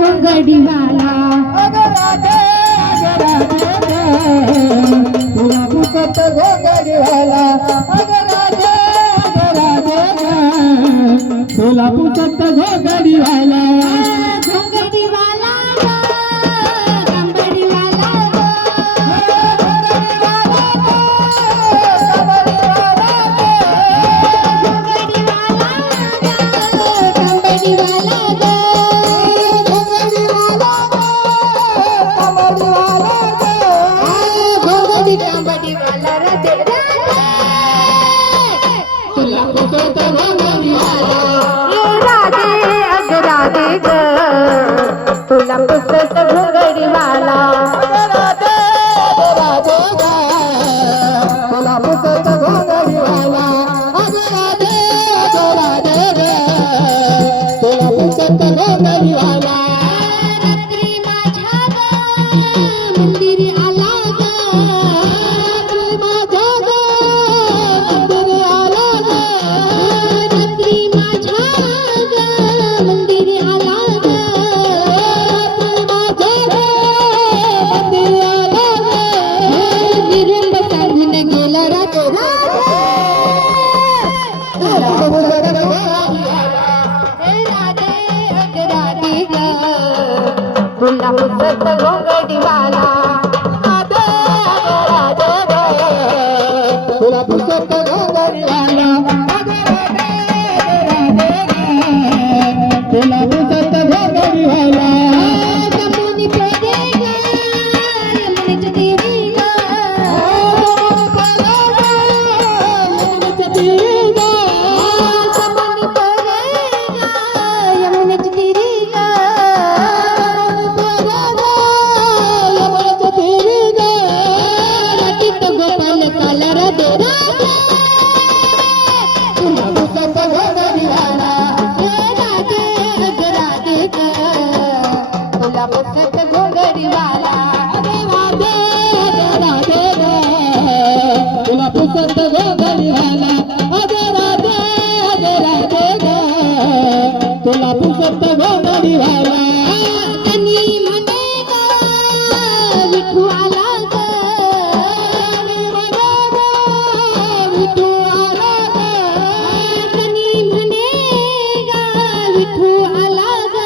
घोंगडीवाला अगं राधे तुला पुसत घोंगडीवाला अगं राधे तुला पुसत घोंगडीवाला घोंगडीवाला कंबडीवाला तुला पुसत घोंगडीवाला तुला पुसत घोंगडीवाला तुला पुसत घोंगडीवाला अगं राधे तुला पुसत घोंगडीवाला रात्री माझ्या मंदिरी आला ग माझ्या मंदिरी आला रात्री माझ्या मंदिरी आला ग मंदिरी आला निरुंब सांगून गेला रातो तुला पुसत घोंगडीवाला तुला पुसत घोंगडीवाला तुला पुसत घोंगडीवाला जमुनी पेरे ग यमुनेच्या तीरी ग यमुनेच्या तीरी ग जमुनी पेरे ग यमुनेच्या तीरी ग यमुनेच्या तीरी ग रातीत गोपाल काला राधे राधे तुला पुसत घोंगडीवाला राधे ग राधे ग तुला पुसत घोंगडीवाला तुला पुसत घोंगडीवाला अगं राधे ग तुला पुसत घोंगडीवाला त्यांनी म्हणे ग विठू आला ग विठू आला ग त्यांनी म्हणे ग विठू आला ग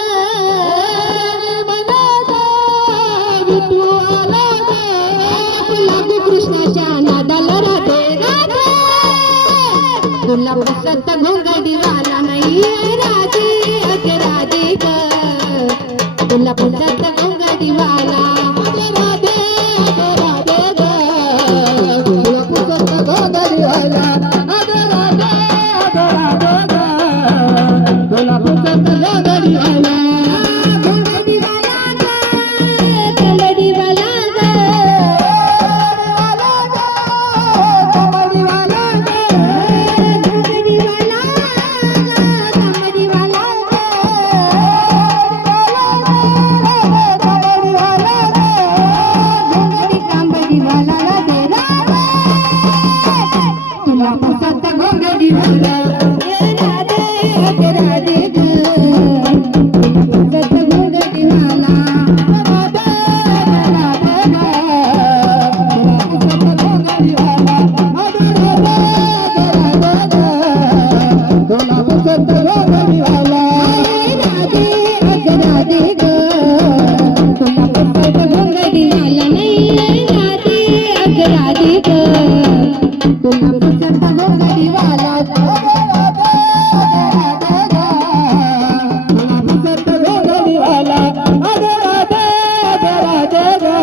विठू आला ग लागू कृष्णाच्या नादाला राधे राधे तुला पुसत घोंगडीवाला नाही राधे अगे राधे ग तुला पुसत घोंगडीवाला राधे ग तुला पुसत घोंगडीवाला अगं राधे ग तुला पुसत घोंगडीवाला घोंगडीवाला ग कंबडीवाला ग कमळीवाला ग घोंगडीवाला कंबडीवाला ग घोंगडी कंबडीवाला राधे राधे तुला पुसत घोंगडीवाला राधे अगे राधे ग पुसत घोंगडीवाला तुला पुसत घोंगडीवाला राधे अगे राधे ग तुला पुसत घोंगडीवाला नाही राधे अगे राधे ग तुला पुसत घोंगडीवाला तुला पुसत घोंगडीवाला अगं राधे ग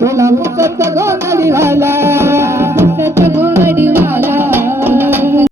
तुला पुसत घोंगडीवाला